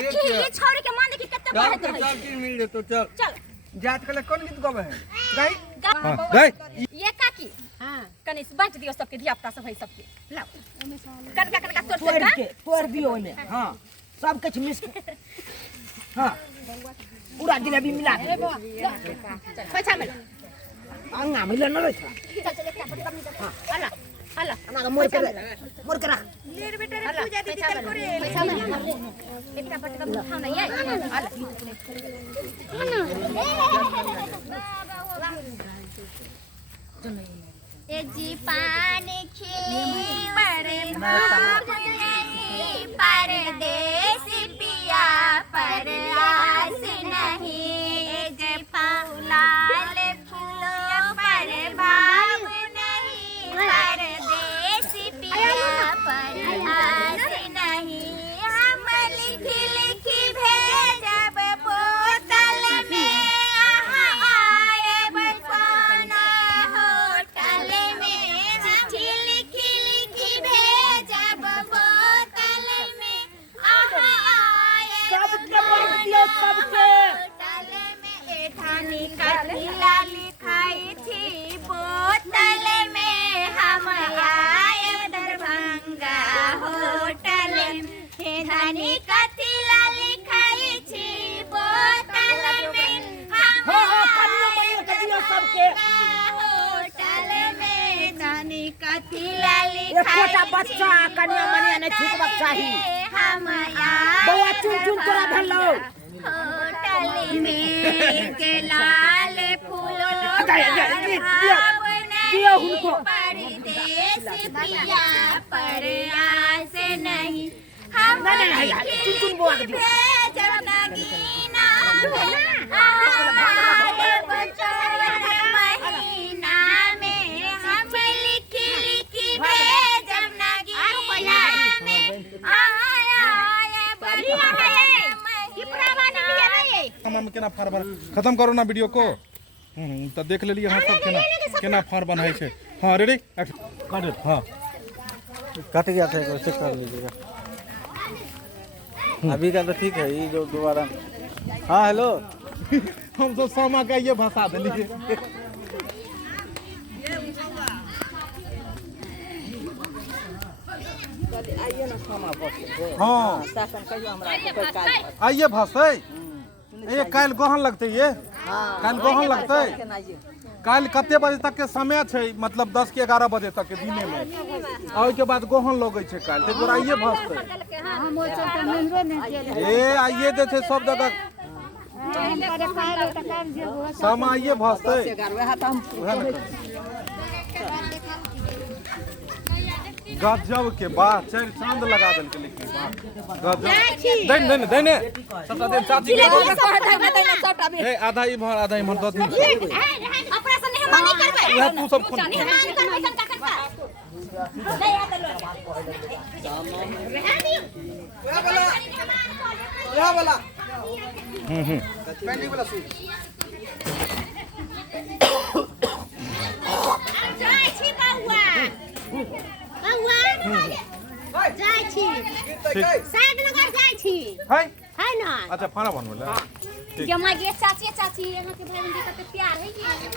देखी ये छोरी के मन देखी कितना बढ़त है। चल की मिल दे तो चल चल जात कले कौन गीत गावे है गाई गई ये काकी हां कनी बांट दियो सबके धिया पुता सब है सबके लाओ कनका तोड़ दियो ओने हां सब कुछ मिस हां पूरा जिलेबी मिला दे पैसा मिल अंगा मिल न रे चल चल एक हां हला हला ना मोर के रख लेर बेटा रे पूजा दीदी चल करे पैसा मिल इतना पटका खाओ ना ये हला ए जी पानी खिली परे परदेसी पिया परयास नहीं ए जे पाउलाल फूलो पर भाव नहीं परदेसी पिया परयास नहीं हम लिख लिख भेजब बोतल में आए बरसाना होटल में चिट्ठी लिख लिख भेजब बोतल में आए सबके बांट दियो सबके होटल में ए धानी कथिला लिखाई थी बोतल में हम आए दरभंगा होटल में हे धानी कथिला लिखाई थी बोतल में हम हां कन्या मयूर के दियो सबके होटल में धानी कथिला एक छोटा बच्चा कन्या मनिया ने छूटबक चाही हम बउआ चुन चुन तोरा भेलो होटल में के लाल फूलों दियो उनको परदेस पिया परयास नहीं हम चुन बुआ के दियो जब नगीना महीना में हम लिख लिख भेजब नगीना में आया बढ़िया है ये पुराना नहीं है हम केना फार बन खत्म करो ना वीडियो को तो देख लेली हम सब केना फार बनाई छे हां रेडी काट हां कट गया था चेक कर लीजिएगा अभी का तो ठीक है ये जो दोबारा हाँ हेलो हम तो सामा का ये भाषा देली आइए ना सामा बस हां शासन कहियो हमरा कोई काज आइए भाषे ये काल गोहन लगते ये काल गोहन लगते काल कते बजे तक के समय छै मतलब 10 के 11 बजे तक के दिन में और के बाद गोहन लगे छै काल ते तोरा आइए भाषते ए आइए दे छै सब जगह सामा आइए भाषते गजब के बाद चार चांद लगा देल के लेकिन गजब देने सबटा दे चाची ए आधा इमहर आधा इमहर दो दिन ऑपरेशन नहीं हम नहीं करबे यह तू सब खोल नहीं हम करबे नहीं आता लो यह वाला पेंडिंग वाला सूट जाय छी बउआ जाय छी साग नगर जाय छी है है ना अच्छा खाना बनबे ले जमा गे चाची यहाँ के भाई बहन के कते प्यार है ये